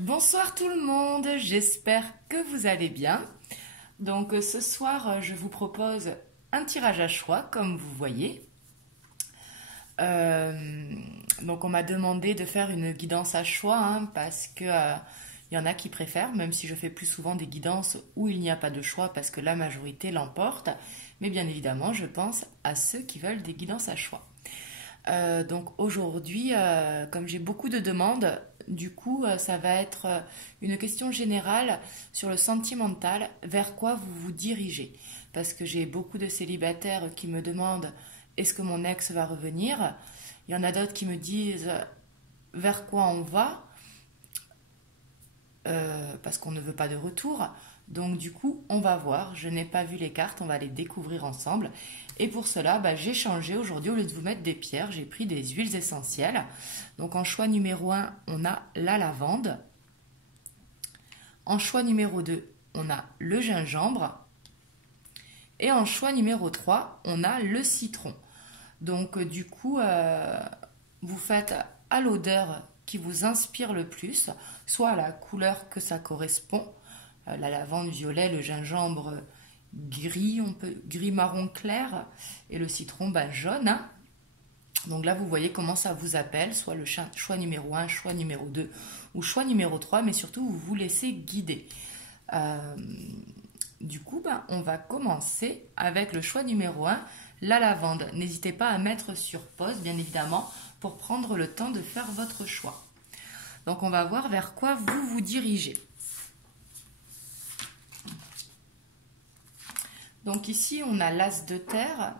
Bonsoir tout le monde, j'espère que vous allez bien. Donc ce soir, je vous propose un tirage à choix, comme vous voyez. Donc on m'a demandé de faire une guidance à choix, parce que il y en a qui préfèrent, même si je fais plus souvent des guidances où il n'y a pas de choix, parce que la majorité l'emporte. Mais bien évidemment, je pense à ceux qui veulent des guidances à choix. Donc aujourd'hui, comme j'ai beaucoup de demandes, du coup, ça va être une question générale sur le sentimental, vers quoi vous vous dirigez. Parce que j'ai beaucoup de célibataires qui me demandent est-ce que mon ex va revenir. Il y en a d'autres qui me disent vers quoi on va, parce qu'on ne veut pas de retour. Donc du coup, on va voir. Je n'ai pas vu les cartes, on va les découvrir ensemble. Et pour cela, j'ai changé aujourd'hui. Au lieu de vous mettre des pierres, j'ai pris des huiles essentielles. Donc en choix numéro 1, on a la lavande. En choix numéro 2, on a le gingembre. Et en choix numéro 3, on a le citron. Donc du coup, vous faites à l'odeur qui vous inspire le plus, soit à la couleur que ça correspond. La lavande violet, le gingembre gris, gris marron clair, et le citron jaune. Donc là, vous voyez comment ça vous appelle, soit le choix numéro 1, choix numéro 2 ou choix numéro 3, mais surtout, vous vous laissez guider. Du coup, on va commencer avec le choix numéro 1, la lavande. N'hésitez pas à mettre sur pause, bien évidemment, pour prendre le temps de faire votre choix. Donc, on va voir vers quoi vous vous dirigez. Donc ici, on a l'as de terre.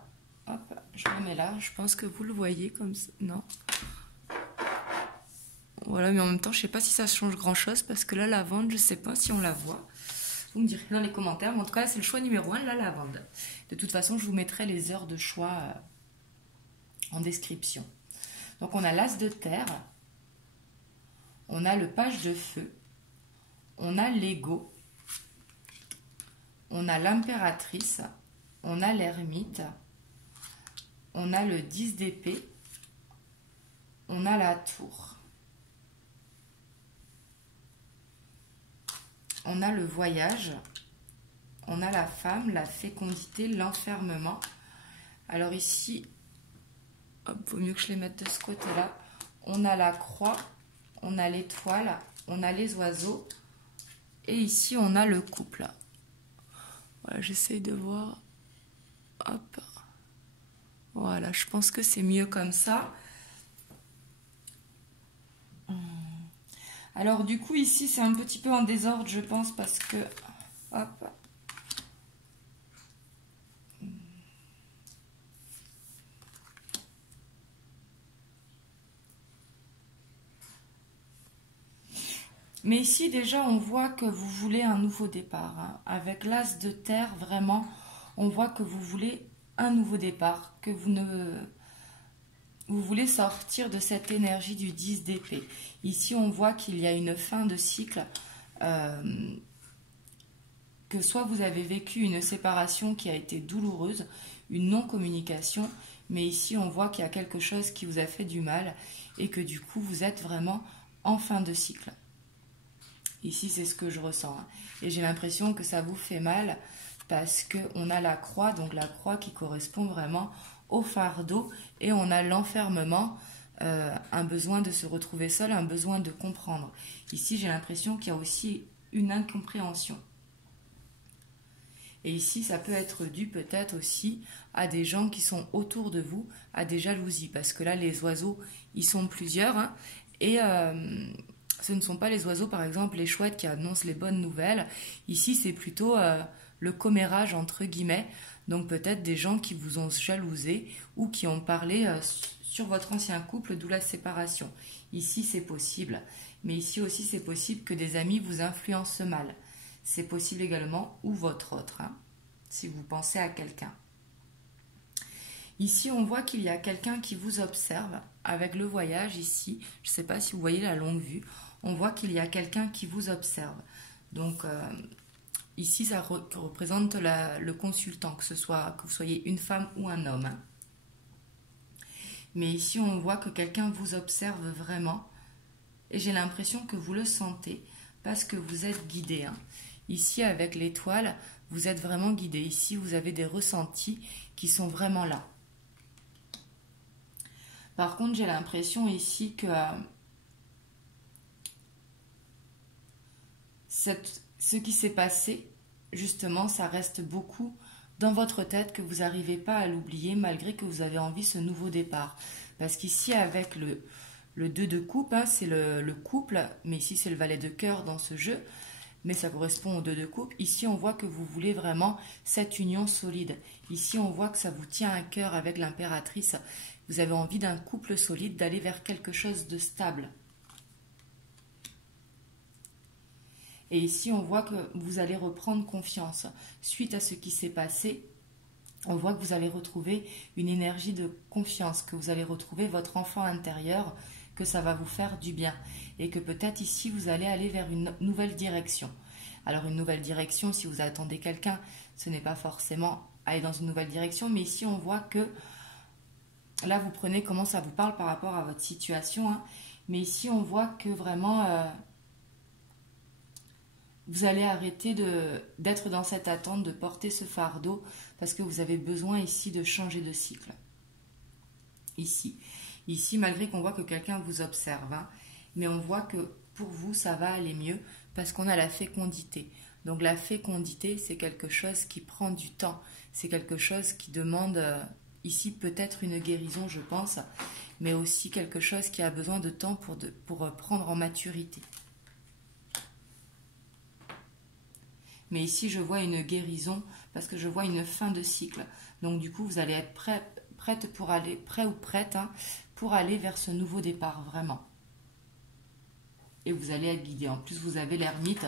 Hop, je le mets là. Je pense que vous le voyez comme ça. Non. Voilà, mais en même temps, je ne sais pas si ça change grand-chose parce que la lavande, je ne sais pas si on la voit. Vous me direz dans les commentaires. Mais en tout cas, c'est le choix numéro 1, la lavande. De toute façon, je vous mettrai les heures de choix en description. Donc, on a l'as de terre. On a le page de feu. On a l'ego. On a l'impératrice, on a l'ermite, on a le 10 d'épée, on a la tour. On a le voyage, on a la femme, la fécondité, l'enfermement. Alors ici, vaut mieux que je les mette de ce côté-là. On a la croix, on a l'étoile, on a les oiseaux. Et ici, on a le couple. Voilà, j'essaye de voir. Hop. Voilà, je pense que c'est mieux comme ça. Alors du coup, ici, c'est un petit peu en désordre, je pense, parce que... Hop. Mais ici, déjà, on voit que vous voulez un nouveau départ. Avec l'as de terre, vraiment, on voit que vous voulez un nouveau départ, que vous voulez sortir de cette énergie du 10 d'épée. Ici, on voit qu'il y a une fin de cycle, que soit vous avez vécu une séparation qui a été douloureuse, une non-communication, mais ici, on voit qu'il y a quelque chose qui vous a fait du mal et que du coup, vous êtes vraiment en fin de cycle. Ici, c'est ce que je ressens. Et j'ai l'impression que ça vous fait mal parce qu'on a la croix, donc la croix qui correspond vraiment au fardeau. Et on a l'enfermement, un besoin de se retrouver seul, un besoin de comprendre. Ici, j'ai l'impression qu'il y a aussi une incompréhension. Et ici, ça peut être dû peut-être aussi à des gens qui sont autour de vous, à des jalousies. Parce que là, les oiseaux, ils sont plusieurs. Et... ce ne sont pas les oiseaux, par exemple, les chouettes qui annoncent les bonnes nouvelles. Ici, c'est plutôt le commérage, entre guillemets. Donc peut-être des gens qui vous ont jalousé ou qui ont parlé sur votre ancien couple, d'où la séparation. Ici, c'est possible. Mais ici aussi, c'est possible que des amis vous influencent mal. C'est possible également, ou votre autre, si vous pensez à quelqu'un. Ici, on voit qu'il y a quelqu'un qui vous observe avec le voyage ici. Je ne sais pas si vous voyez la longue vue. On voit qu'il y a quelqu'un qui vous observe. Donc, ici, ça représente le consultant, que vous soyez une femme ou un homme. Mais ici, on voit que quelqu'un vous observe vraiment Et j'ai l'impression que vous le sentez parce que vous êtes guidé. Hein. Ici, avec l'étoile, vous êtes vraiment guidé. Ici, vous avez des ressentis qui sont vraiment là. Par contre, j'ai l'impression ici que ce qui s'est passé, justement, ça reste beaucoup dans votre tête, que vous n'arrivez pas à l'oublier malgré que vous avez envie de ce nouveau départ. Parce qu'ici, avec le 2 de coupe, hein, c'est le couple, mais ici c'est le valet de cœur dans ce jeu, mais ça correspond au 2 de coupe. Ici, on voit que vous voulez vraiment cette union solide. Ici, on voit que ça vous tient à cœur avec l'impératrice. Vous avez envie d'un couple solide, d'aller vers quelque chose de stable. Et ici, on voit que vous allez reprendre confiance. Suite à ce qui s'est passé, on voit que vous allez retrouver une énergie de confiance, que vous allez retrouver votre enfant intérieur, que ça va vous faire du bien. Et que peut-être ici, vous allez aller vers une nouvelle direction. Alors, une nouvelle direction, si vous attendez quelqu'un, ce n'est pas forcément aller dans une nouvelle direction. Mais ici, on voit que, là, vous prenez comment ça vous parle par rapport à votre situation. Hein. Mais ici, on voit que vraiment... vous allez arrêter d'être dans cette attente, de porter ce fardeau, parce que vous avez besoin ici de changer de cycle. Ici, malgré qu'on voit que quelqu'un vous observe, hein, mais on voit que pour vous, ça va aller mieux, parce qu'on a la fécondité. Donc la fécondité, c'est quelque chose qui prend du temps, c'est quelque chose qui demande, ici peut-être une guérison, je pense, mais aussi quelque chose qui a besoin de temps pour prendre en maturité. Mais ici, je vois une guérison parce que je vois une fin de cycle. Donc, du coup, vous allez être prête pour aller, prêt ou prête, hein, pour aller vers ce nouveau départ, vraiment. Et vous allez être guidé. En plus, vous avez l'ermite.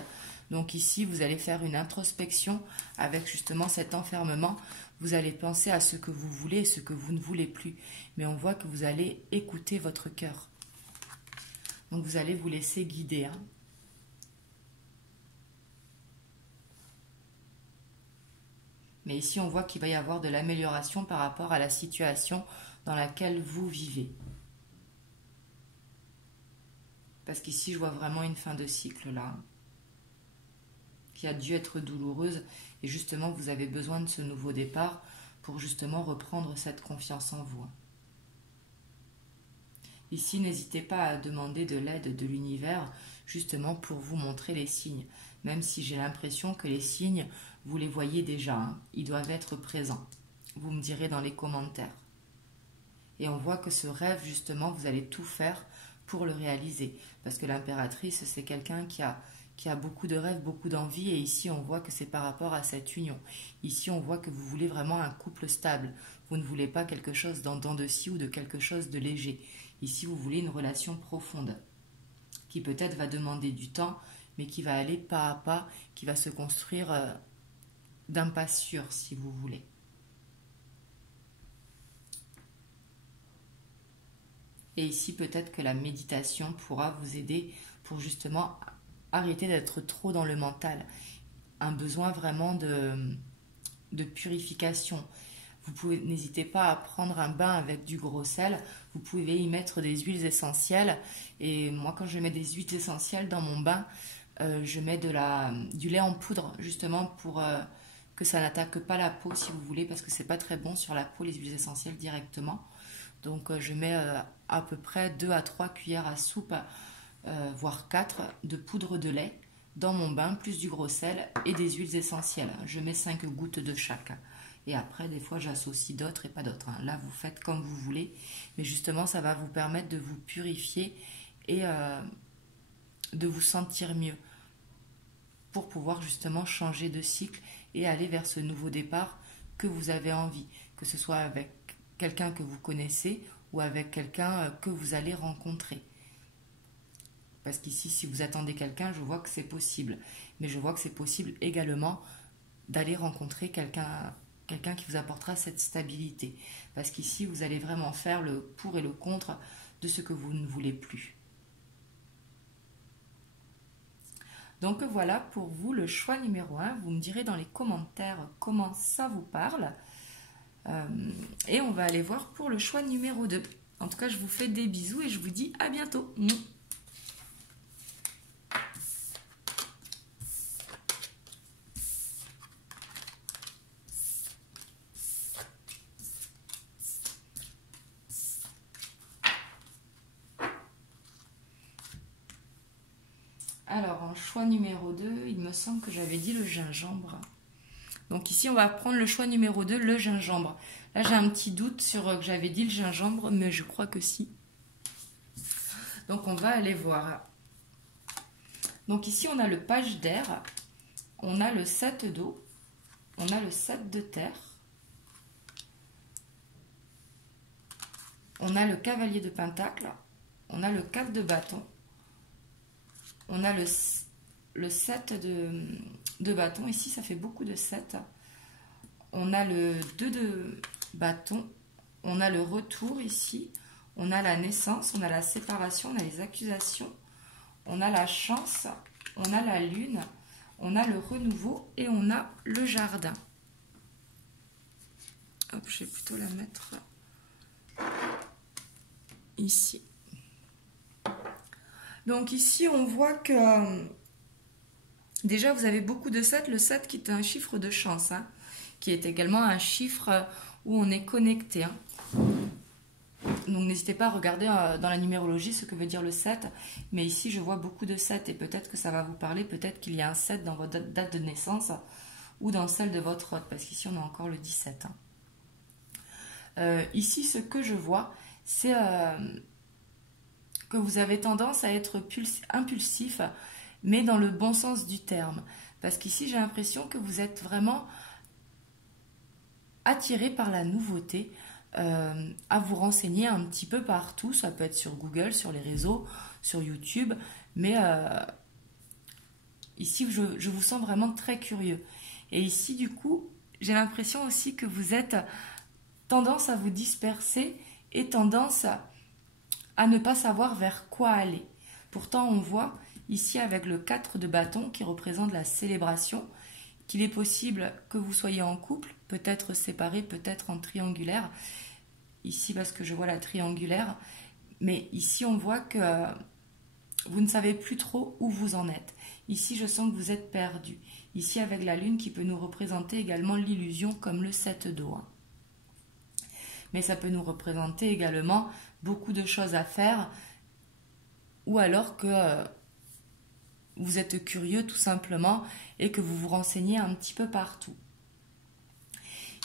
Donc, ici, vous allez faire une introspection avec justement cet enfermement. Vous allez penser à ce que vous voulez et ce que vous ne voulez plus. Mais on voit que vous allez écouter votre cœur. Donc, vous allez vous laisser guider, hein. Mais ici, on voit qu'il va y avoir de l'amélioration par rapport à la situation dans laquelle vous vivez. Parce qu'ici, je vois vraiment une fin de cycle, là, qui a dû être douloureuse. Et justement, vous avez besoin de ce nouveau départ pour justement reprendre cette confiance en vous. Ici, n'hésitez pas à demander de l'aide de l'univers, justement pour vous montrer les signes. Même si j'ai l'impression que les signes, vous les voyez déjà, hein. Ils doivent être présents. Vous me direz dans les commentaires. Et on voit que ce rêve, justement, vous allez tout faire pour le réaliser. Parce que l'impératrice, c'est quelqu'un qui a beaucoup de rêves, beaucoup d'envie. Et ici, on voit que c'est par rapport à cette union. Ici, on voit que vous voulez vraiment un couple stable. Vous ne voulez pas quelque chose d'en dents de scie ou de quelque chose de léger. Ici, vous voulez une relation profonde qui peut-être va demander du temps, mais qui va aller pas à pas, qui va se construire d'un pas sûr, si vous voulez. Et ici, peut-être que la méditation pourra vous aider pour justement arrêter d'être trop dans le mental. Un besoin vraiment de purification. N'hésitez pas à prendre un bain avec du gros sel. Vous pouvez y mettre des huiles essentielles. Et moi, quand je mets des huiles essentielles dans mon bain, je mets du lait en poudre, justement pour que ça n'attaque pas la peau, si vous voulez, parce que c'est pas très bon sur la peau, les huiles essentielles directement. Donc, je mets à peu près 2 à 3 cuillères à soupe, voire 4, de poudre de lait dans mon bain, plus du gros sel et des huiles essentielles. Je mets 5 gouttes de chaque. Et après, des fois, j'associe d'autres et pas d'autres. Là, vous faites comme vous voulez. Mais justement, ça va vous permettre de vous purifier et de vous sentir mieux pour pouvoir justement changer de cycle et aller vers ce nouveau départ que vous avez envie. Que ce soit avec quelqu'un que vous connaissez ou avec quelqu'un que vous allez rencontrer. Parce qu'ici, si vous attendez quelqu'un, je vois que c'est possible. Mais je vois que c'est possible également d'aller rencontrer quelqu'un qui vous apportera cette stabilité. Parce qu'ici, vous allez vraiment faire le pour et le contre de ce que vous ne voulez plus. Donc voilà pour vous le choix numéro 1. Vous me direz dans les commentaires comment ça vous parle. Et on va aller voir pour le choix numéro 2. En tout cas, je vous fais des bisous et je vous dis à bientôt. Alors, en choix numéro 2, il me semble que j'avais dit le gingembre. Donc ici, on va prendre le choix numéro 2, le gingembre. Là, j'ai un petit doute sur que j'avais dit le gingembre, mais je crois que si. Donc, on va aller voir. Donc ici, on a le page d'air, on a le 7 d'eau, on a le 7 de terre, on a le cavalier de pentacle, on a le 4 de bâton, on a le 7 de bâton. Ici, ça fait beaucoup de 7. On a le 2 de bâton, on a le retour ici, on a la naissance, on a la séparation, on a les accusations, on a la chance, on a la lune, on a le renouveau et on a le jardin. Hop, je vais plutôt la mettre ici. Donc ici, on voit que déjà, vous avez beaucoup de 7. Le 7 qui est un chiffre de chance, hein, qui est également un chiffre où on est connecté. Hein. Donc n'hésitez pas à regarder dans la numérologie ce que veut dire le 7. Mais ici, je vois beaucoup de 7 et peut-être que ça va vous parler. Peut-être qu'il y a un 7 dans votre date de naissance ou dans celle de votre hôte. Parce qu'ici, on a encore le 17. Hein. Ici, ce que je vois, c'est que vous avez tendance à être impulsif, mais dans le bon sens du terme. Parce qu'ici, j'ai l'impression que vous êtes vraiment attiré par la nouveauté, à vous renseigner un petit peu partout. Ça peut être sur Google, sur les réseaux, sur YouTube, mais ici, je vous sens vraiment très curieux. Et ici, du coup, j'ai l'impression aussi que vous êtes tendance à vous disperser et tendance à ne pas savoir vers quoi aller. Pourtant, on voit ici avec le 4 de bâton qui représente la célébration, qu'il est possible que vous soyez en couple, peut-être séparés, peut-être en triangulaire. Ici, parce que je vois la triangulaire. Mais ici, on voit que vous ne savez plus trop où vous en êtes. Ici, je sens que vous êtes perdu. Ici, avec la lune qui peut nous représenter également l'illusion comme le 7 d'eau. Mais ça peut nous représenter également beaucoup de choses à faire, ou alors que vous êtes curieux tout simplement et que vous vous renseignez un petit peu partout.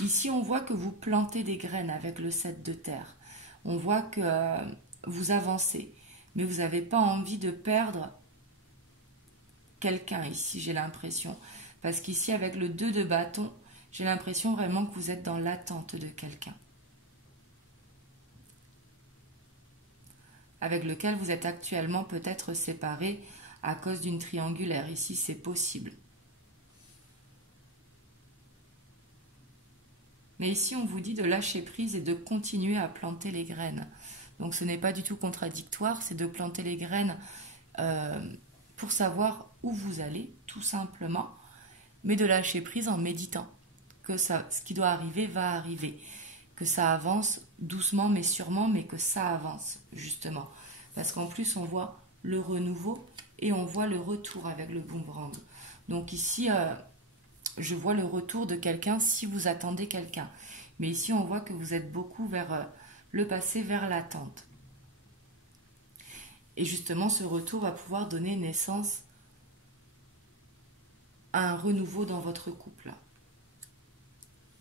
Ici, on voit que vous plantez des graines avec le 7 de terre. On voit que vous avancez, mais vous n'avez pas envie de perdre quelqu'un ici, j'ai l'impression. Parce qu'ici, avec le 2 de bâton, j'ai l'impression vraiment que vous êtes dans l'attente de quelqu'un. Avec lequel vous êtes actuellement peut-être séparé à cause d'une triangulaire. Ici, c'est possible. Mais ici, on vous dit de lâcher prise et de continuer à planter les graines. Donc, ce n'est pas du tout contradictoire, c'est de planter les graines pour savoir où vous allez, tout simplement, mais de lâcher prise en méditant. Que ça, ce qui doit arriver va arriver. Que ça avance doucement mais sûrement, mais que ça avance, justement. Parce qu'en plus, on voit le renouveau et on voit le retour avec le boomerang. Donc ici, je vois le retour de quelqu'un si vous attendez quelqu'un. Mais ici, on voit que vous êtes beaucoup vers le passé, vers l'attente. Et justement, ce retour va pouvoir donner naissance à un renouveau dans votre couple.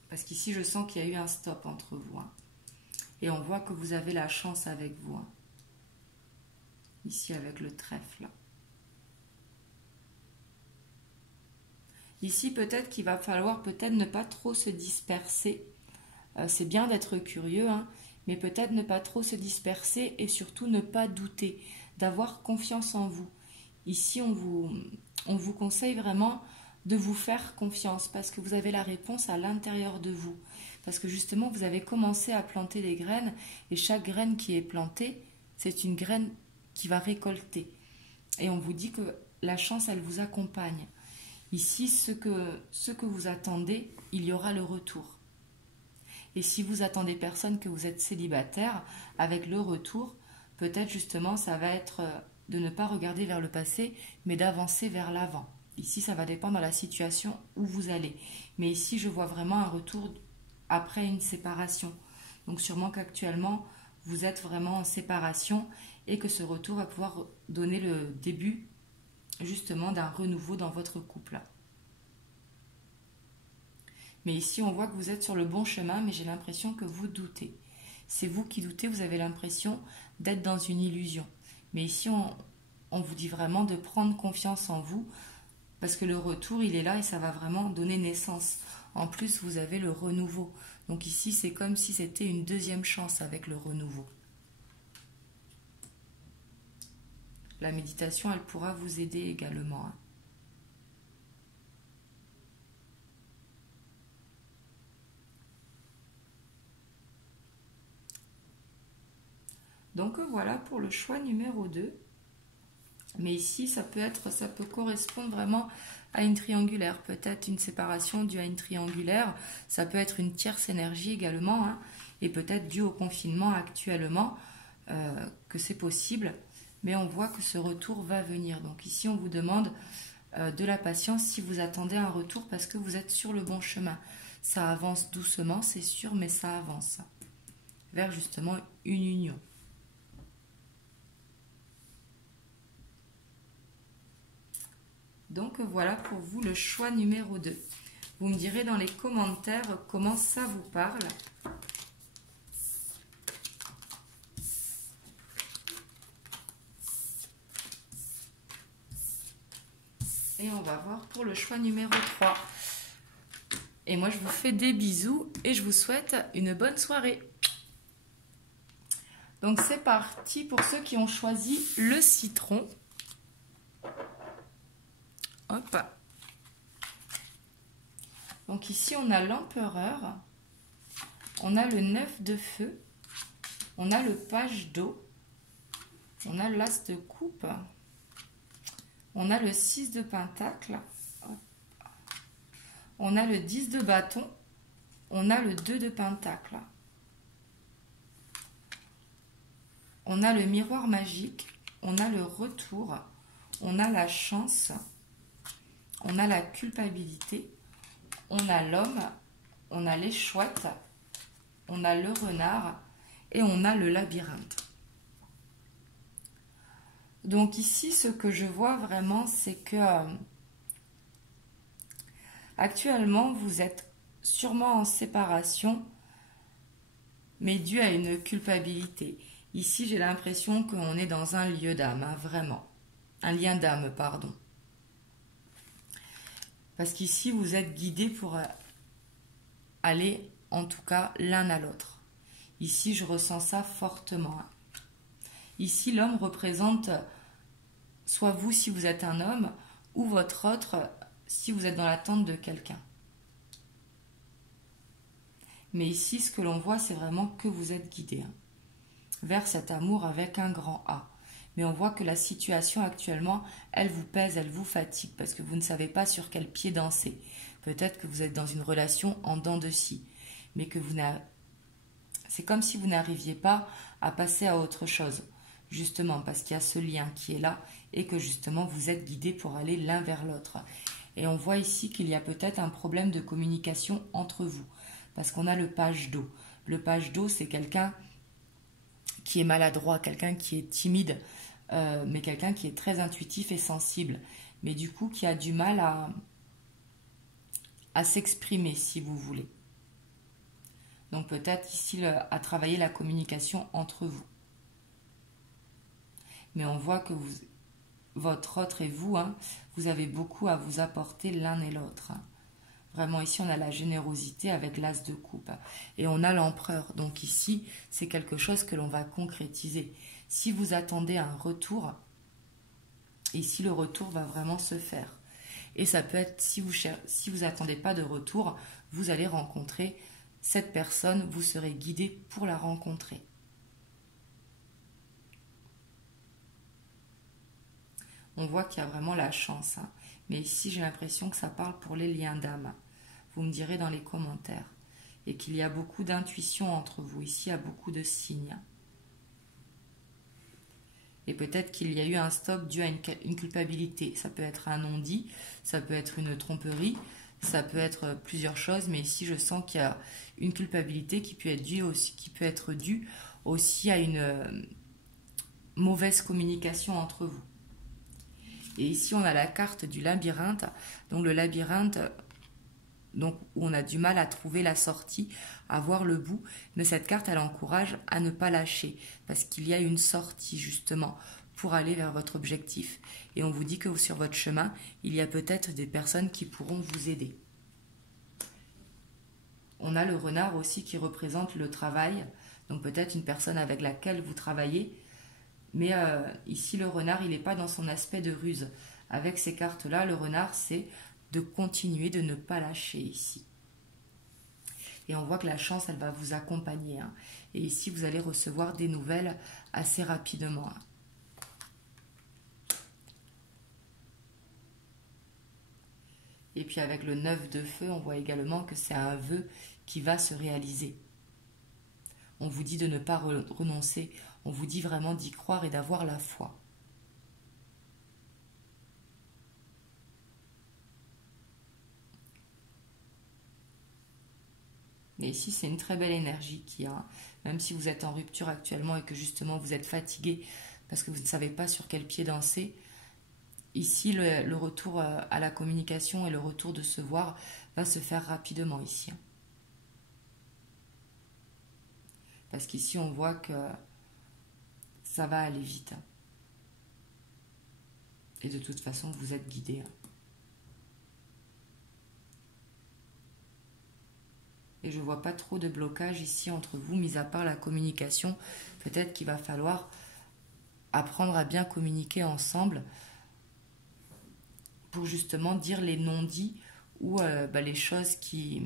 Parce qu'ici, je sens qu'il y a eu un stop entre vous. Hein. Et on voit que vous avez la chance avec vous. Hein. Ici, avec le trèfle. Ici, peut-être qu'il va falloir peut-être ne pas trop se disperser. C'est bien d'être curieux, hein, mais peut-être ne pas trop se disperser et surtout ne pas douter, d'avoir confiance en vous. Ici, on vous conseille vraiment de vous faire confiance parce que vous avez la réponse à l'intérieur de vous. Parce que justement, vous avez commencé à planter des graines et chaque graine qui est plantée, c'est une graine qui va récolter. Et on vous dit que la chance, elle vous accompagne. Ici, ce que vous attendez, il y aura le retour. Et si vous attendez personne, que vous êtes célibataire, avec le retour, peut-être justement, ça va être de ne pas regarder vers le passé, mais d'avancer vers l'avant. Ici, ça va dépendre de la situation où vous allez. Mais ici, je vois vraiment un retour après une séparation. Donc sûrement qu'actuellement, vous êtes vraiment en séparation et que ce retour va pouvoir donner le début justement d'un renouveau dans votre couple. Mais ici, on voit que vous êtes sur le bon chemin, mais j'ai l'impression que vous doutez. C'est vous qui doutez, vous avez l'impression d'être dans une illusion. Mais ici, on vous dit vraiment de prendre confiance en vous, parce que le retour, il est là et ça va vraiment donner naissance. En plus, vous avez le renouveau. Donc ici, c'est comme si c'était une deuxième chance avec le renouveau. La méditation, elle pourra vous aider également, hein. Donc voilà pour le choix numéro 2. Mais ici, ça peut correspondre vraiment à une triangulaire. Peut-être une séparation due à une triangulaire. Ça peut être une tierce énergie également, hein, et peut-être dû au confinement actuellement, que c'est possible. Mais on voit que ce retour va venir. Donc ici, on vous demande de la patience si vous attendez un retour parce que vous êtes sur le bon chemin. Ça avance doucement, c'est sûr, mais ça avance vers justement une union. Donc voilà pour vous le choix numéro 2. Vous me direz dans les commentaires comment ça vous parle. Et on va voir pour le choix numéro 3. Et moi je vous fais des bisous et je vous souhaite une bonne soirée. Donc c'est parti pour ceux qui ont choisi le citron. Hop. Donc ici on a l'empereur, on a le 9 de feu, on a le page d'eau, on a l'as de coupe, on a le 6 de pentacle, on a le 10 de bâton, on a le 2 de pentacle, on a le miroir magique, on a le retour, on a la chance, on a la culpabilité, on a l'homme, on a les chouettes, on a le renard et on a le labyrinthe. Donc ici, ce que je vois vraiment, c'est que actuellement, vous êtes sûrement en séparation, mais dû à une culpabilité. Ici, j'ai l'impression qu'on est dans un lieu d'âme, hein, vraiment. Un lien d'âme, pardon. Parce qu'ici, vous êtes guidés pour aller, en tout cas, l'un à l'autre. Ici, je ressens ça fortement. Ici, l'homme représente soit vous si vous êtes un homme, ou votre autre si vous êtes dans l'attente de quelqu'un. Mais ici, ce que l'on voit, c'est vraiment que vous êtes guidés vers cet amour avec un grand A. Mais on voit que la situation actuellement, elle vous pèse, elle vous fatigue parce que vous ne savez pas sur quel pied danser. Peut-être que vous êtes dans une relation en dents de scie, mais que c'est comme si vous n'arriviez pas à passer à autre chose, justement parce qu'il y a ce lien qui est là et que justement vous êtes guidés pour aller l'un vers l'autre. Et on voit ici qu'il y a peut-être un problème de communication entre vous, parce qu'on a le page d'eau. Le page d'eau, c'est quelqu'un qui est maladroit, quelqu'un qui est timide, mais quelqu'un qui est très intuitif et sensible, mais du coup qui a du mal à s'exprimer, si vous voulez. Donc peut-être ici à travailler la communication entre vous. Mais on voit que votre autre et vous, hein, vous avez beaucoup à vous apporter l'un et l'autre. Vraiment, ici, on a la générosité avec l'as de coupe. Et on a l'empereur. Donc ici, c'est quelque chose que l'on va concrétiser. Si vous attendez un retour, ici, le retour va vraiment se faire. Et ça peut être, si vous attendez pas de retour, vous allez rencontrer cette personne, vous serez guidé pour la rencontrer. On voit qu'il y a vraiment la chance. Hein. Mais ici, j'ai l'impression que ça parle pour les liens d'âme. Vous me direz dans les commentaires. Et qu'il y a beaucoup d'intuition entre vous. Ici, il y a beaucoup de signes. Et peut-être qu'il y a eu un stop dû à une culpabilité. Ça peut être un non-dit, ça peut être une tromperie, ça peut être plusieurs choses. Mais ici, je sens qu'il y a une culpabilité qui peut être due aussi à une mauvaise communication entre vous. Et ici, on a la carte du labyrinthe. Donc le labyrinthe, donc, où on a du mal à trouver la sortie, à voir le bout. Mais cette carte, elle encourage à ne pas lâcher, parce qu'il y a une sortie justement pour aller vers votre objectif. Et on vous dit que sur votre chemin, il y a peut-être des personnes qui pourront vous aider. On a le renard aussi qui représente le travail, donc peut-être une personne avec laquelle vous travaillez. Mais ici, le renard, il n'est pas dans son aspect de ruse. Avec ces cartes-là, le renard, c'est de continuer, de ne pas lâcher ici. Et on voit que la chance, elle va vous accompagner. Hein. Et ici, vous allez recevoir des nouvelles assez rapidement. Hein. Et puis avec le 9 de feu, on voit également que c'est un vœu qui va se réaliser. On vous dit de ne pas renoncer. On vous dit vraiment d'y croire et d'avoir la foi. Mais ici, c'est une très belle énergie qu'il y a. Même si vous êtes en rupture actuellement et que justement vous êtes fatigué parce que vous ne savez pas sur quel pied danser, ici, le retour à la communication et le retour de se voir va se faire rapidement ici. Parce qu'ici, on voit que ça va aller vite. Et de toute façon, vous êtes guidé. Et je ne vois pas trop de blocage ici entre vous, mis à part la communication. Peut-être qu'il va falloir apprendre à bien communiquer ensemble pour justement dire les non-dits ou les choses qui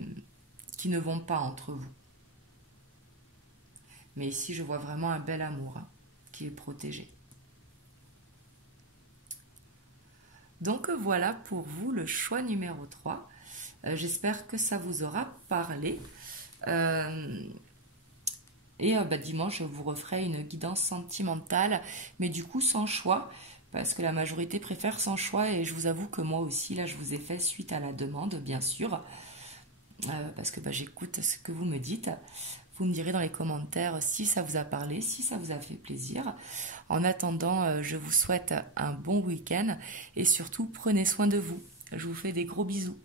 ne vont pas entre vous. Mais ici, je vois vraiment un bel amour qui est protégé. Donc voilà pour vous le choix numéro 3. J'espère que ça vous aura parlé. Dimanche, je vous referai une guidance sentimentale, mais du coup sans choix, parce que la majorité préfère sans choix, et je vous avoue que moi aussi, là, je vous ai fait suite à la demande, bien sûr, parce que j'écoute ce que vous me dites. Vous me direz dans les commentaires si ça vous a parlé, si ça vous a fait plaisir. En attendant, je vous souhaite un bon week-end, et surtout, prenez soin de vous. Je vous fais des gros bisous.